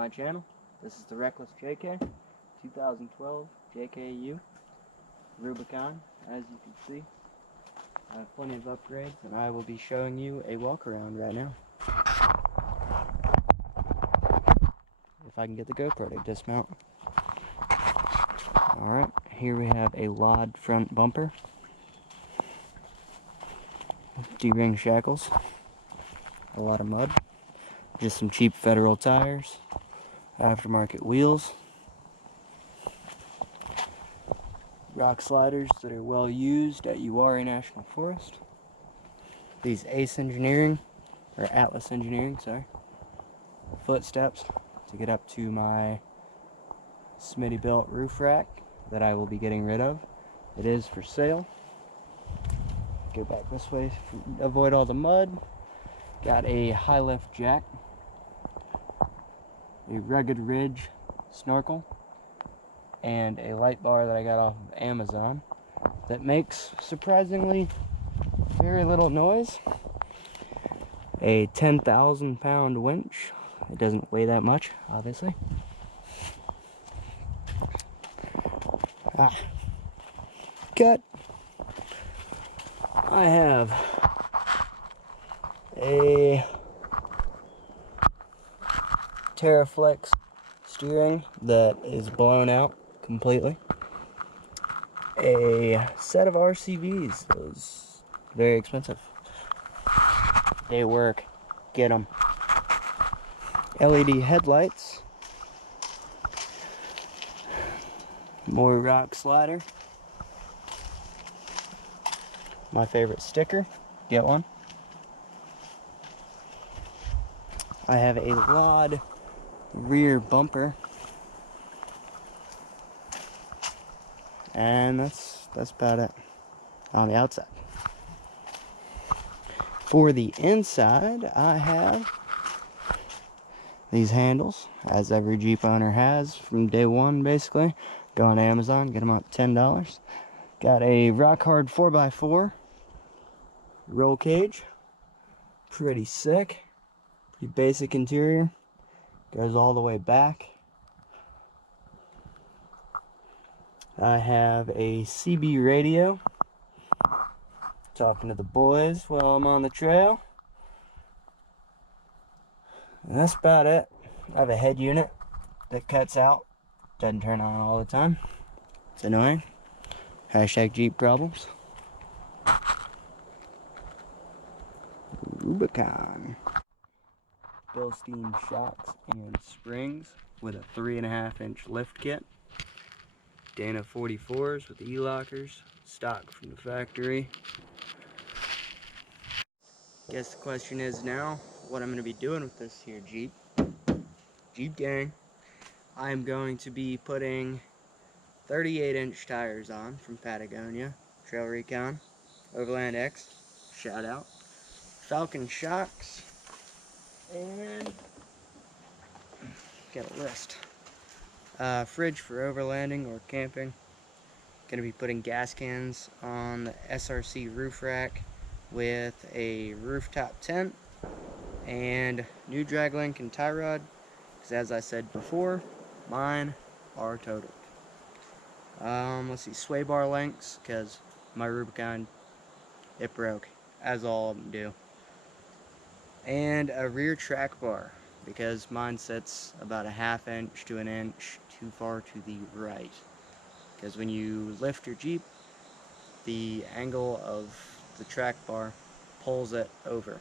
my channel. This is the Reckless JK, 2012 JKU Rubicon. As you can see, I have plenty of upgrades, and I will be showing you a walk around right now. If I can get the GoPro to dismount. Alright, here we have a Lod front bumper, D-ring shackles, a lot of mud, just some cheap Federal tires, aftermarket wheels, rock sliders that are well used at Uwharrie National Forest, these Atlas Engineering, footsteps to get up to my Smittybilt roof rack that I will be getting rid of. It is for sale. Go back this way to avoid all the mud. Got a high lift jack, a rugged ridge snorkel, and a light bar that I got off of Amazon that makes surprisingly very little noise. A 10,000 pound winch. It doesn't weigh that much, obviously. Cut. I have a Terraflex steering that is blown out completely. A set of RCVs, those very expensive. They work. Get them. LED headlights. More rock slider. My favorite sticker. Get one. I have a Lod rear bumper. And that's about it on the outside. For the inside, I have these handles, as every Jeep owner has from day one, basically. Go on Amazon, get them up $10. Got a rock hard 4x4 roll cage. Pretty sick. Pretty basic interior. Goes all the way back. I have a CB radio. Talking to the boys while I'm on the trail. And that's about it. I have a head unit that cuts out. Doesn't turn on all the time. It's annoying. Hashtag Jeep problems. Rubicon. Bilstein shocks and springs with a 3.5 inch lift kit. Dana 44s with elockers. Stock from the factory. Guess the question is now what I'm going to be doing with this here Jeep. Jeep gang. I'm going to be putting 38-inch tires on from Patagonia, Trail Recon, Overland X, shout out, Falcon shocks, and got a list. Fridge for overlanding or camping. Gonna be putting gas cans on the SRC roof rack with a rooftop tent and new drag link and tie rod, because as I said before, mine are totaled. Let's see, sway bar links, because my Rubicon, it broke, as all of them do. And a rear track bar, because mine sits about a 1/2 inch to 1 inch too far to the right. Because when you lift your Jeep, the angle of the track bar pulls it over.